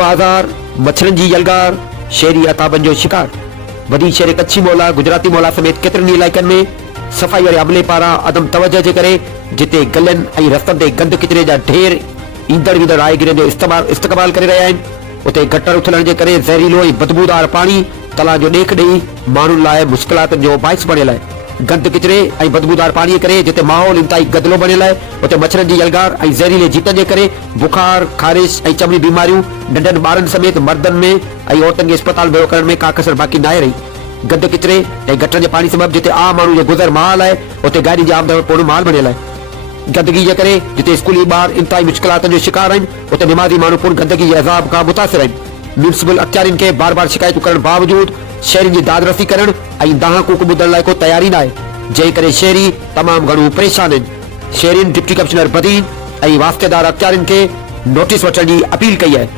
आज़ार, मच्छरनि जी यलगार, शहरी अताबनि जो शिकार। वॾी शहर कच्छी मौला, गुजराती मौला समेत केतिरनि इलाइक़नि में सफ़ाई वारे अमले पारां अदम तवजह जे करे जिते गलियुनि ऐं रस्तनि ते गंद किचिरे जा ढेर ईंदड़ वींदड़ राहगीरनि जो इस्तेमाल करे रहिया आहिनि, उते गटर उथलण जे करे ज़हरीलो ऐं बदबूदार पाणी तला जो ॾेख ॾेई माण्हुनि लाइ मुश्किलातुनि जो बाइस बणियल आहे। गंद किचिरे ऐं बदबूदार पाणीअ करे जिते माहौल इंतहाई गदिलो बणियल आहे, उते मच्छरनि जी यलगार ऐं ज़हरीले जीतनि जे करे बुखार, ख़ारिश ऐं चमड़ी बीमारियूं नंढनि ॿारनि समेत मर्दनि में ऐं औरतुनि खे अस्पताल में करण में का कसर बाक़ी न आहे रही। गंद किचिरे ऐं गटर जे पाणी सबबि जिते आम माण्हू जो गुज़र महाल आहे, उते गाॾी जी आमदन पोड़ो माल बणियल आहे। गंदगी जे करे जिते स्कूली ॿार इंतहाई मुश्किलातुनि जो शिकार आहिनि, उते निमाज़ी माण्हू पुर गंदगी जे अज़ाब खां मुतासिर आहिनि। म्यूनिसिपल अख़्तियारियुनि खे बार बार शिकायतूं करण बावजूद शहरियुनि जी दादरसी करण ऐं दाह कूक ॿुधण लाइ को तयारी न आहे, जंहिं करे शहरी तमामु घणो परेशान आहिनि। शहरियुनि डिप्टी कमिश्नर बदीन ऐं वास्तेदार अख़्तियारियुनि खे नोटिस वठण जी अपील कई आहे।